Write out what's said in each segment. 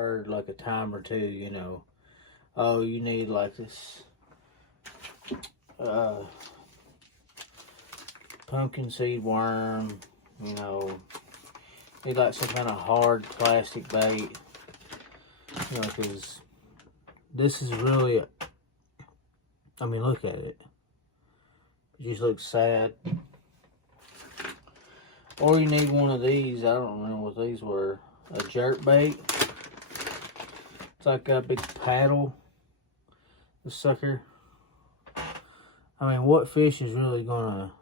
heard like a time or two, you know, oh, you need like this pumpkin seed worm, you know, need like some kind of hard plastic bait, you know, because this is really, I mean, look at it. It just looks sad. Or you need one of these. I don't remember what these were. A jerk bait. It's like a big paddle. The sucker. I mean, what fish is really gonna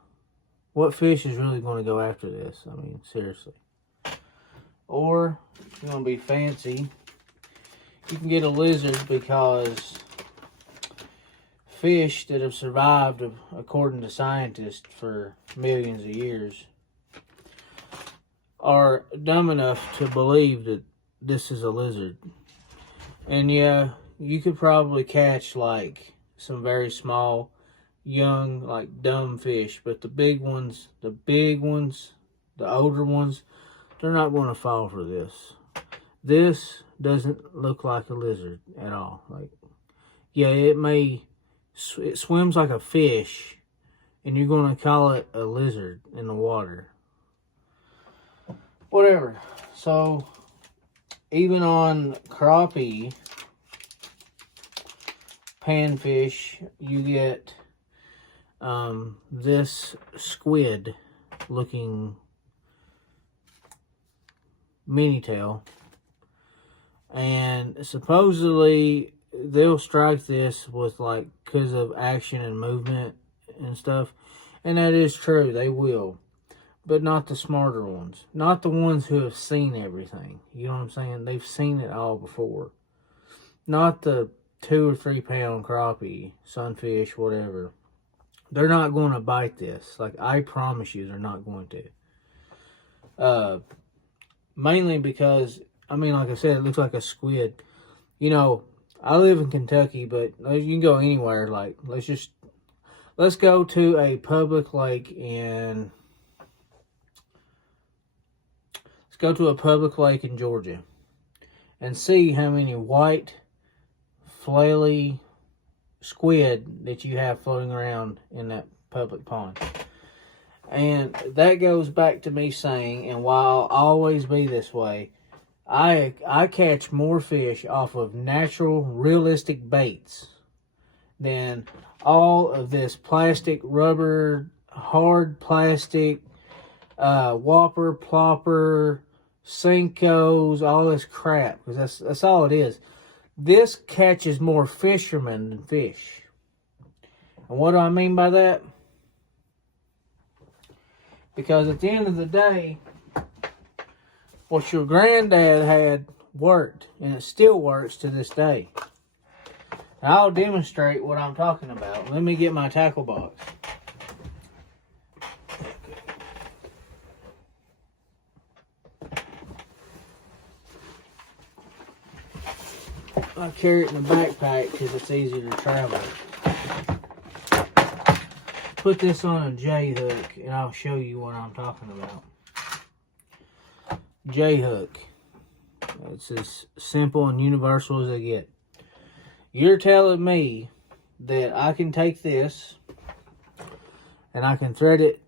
go after this? I mean, seriously. Or if you want to be fancy, you can get a lizard, because fish that have survived, according to scientists, for millions of years are dumb enough to believe that this is a lizard. And yeah, you could probably catch like some very small, young, like dumb fish, but the big ones, the older ones, they're not going to fall for this. This doesn't look like a lizard at all. Like, yeah, it swims like a fish, and you're going to call it a lizard in the water. Whatever. So, even on crappie, panfish, you get this squid looking mini tail, and supposedly they'll strike this with like, because of action and movement and stuff, and that is true, they will, but not the smarter ones, not the ones who have seen everything. You know what I'm saying? They've seen it all before. Not the 2 or 3 pound crappie, sunfish, whatever. They're not going to bite this. Like, I promise you, they're not going to. Mainly because, I mean, like I said, it looks like a squid. You know, I live in Kentucky, but you can go anywhere. Like, let's go to a public lake in, Georgia and see how many white, flaily squid that you have floating around in that public pond. And that goes back to me saying, and why I'll always be this way, I catch more fish off of natural, realistic baits than all of this plastic, rubber, hard plastic, whopper, plopper, Senkos, all this crap, because that's all it is. This catches more fishermen than fish. And what do I mean by that? Because at the end of the day, what your granddad had worked, and it still works to this day. And I'll demonstrate what I'm talking about. Let me get my tackle box. I carry it in the backpack because it's easier to travel. Put this on a J-hook and I'll show you what I'm talking about. J-hook. It's as simple and universal as they get. You're telling me that I can take this and I can thread it.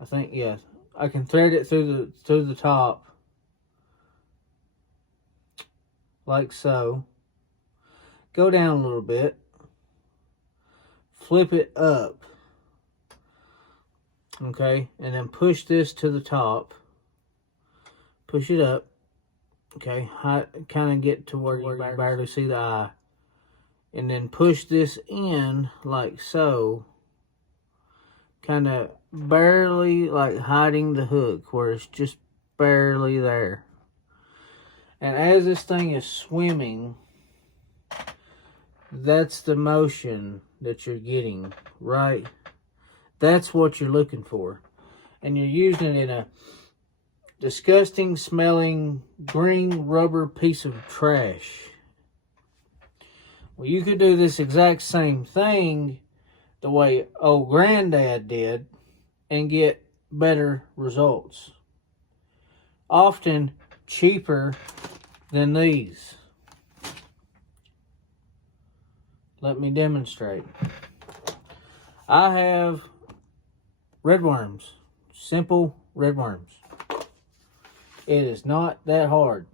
I think, yes. I can thread it through the top. Like so. Go down a little bit. Flip it up. Okay. And then push this to the top. Push it up. Okay. Kind of get to where you barely see the eye. And then push this in like so. Kind of barely like hiding the hook where it's just barely there. And as this thing is swimming, that's the motion that you're getting, right? That's what you're looking for. And you're using it in a disgusting smelling green rubber piece of trash. Well, you could do this exact same thing the way old granddad did and get better results. Often, cheaper than these. Let me demonstrate. I have red worms, simple red worms. It is not that hard.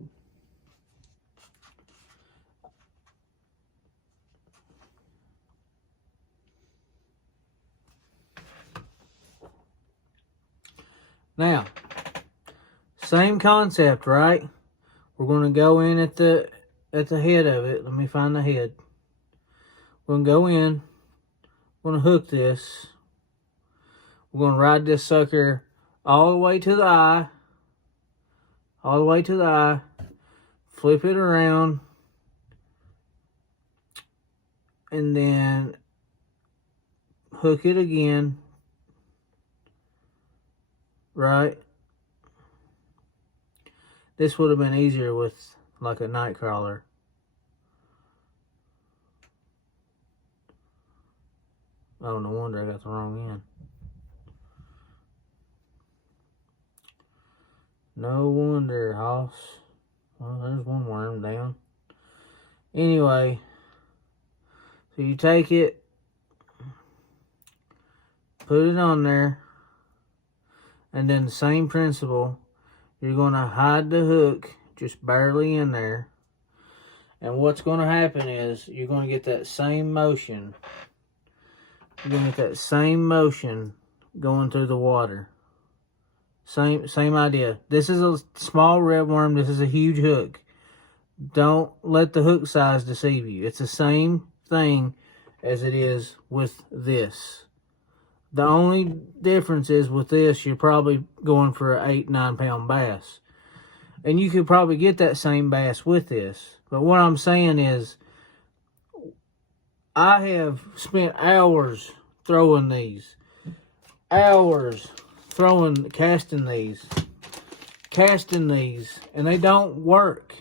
Now, same concept, right? We're going to go in at the head of it. Let me find the head. We're going to go in. We're going to hook this. We're going to ride this sucker all the way to the eye. All the way to the eye. Flip it around. And then hook it again. Right? This would have been easier with like a Nightcrawler. Oh, no wonder I got the wrong end. No wonder, Hoss. Well, there's one worm down. Anyway, so you take it, put it on there, and then the same principle. You're going to hide the hook just barely in there. And what's going to happen is you're going to get that same motion. You're going to get that same motion going through the water. Same idea. This is a small red worm. This is a huge hook. Don't let the hook size deceive you. It's the same thing as it is with this. The only difference is with this, you're probably going for an 8-9 pound bass. And you could probably get that same bass with this. But what I'm saying is, I have spent hours throwing these. Hours casting these. And they don't work.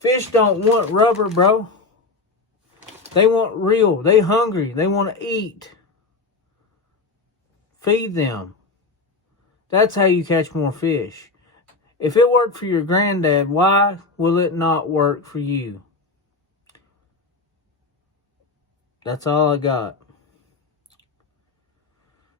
Fish don't want rubber, bro. They want real. They hungry. They want to eat. Feed them. That's how you catch more fish. If it worked for your granddad, why will it not work for you? That's all I got.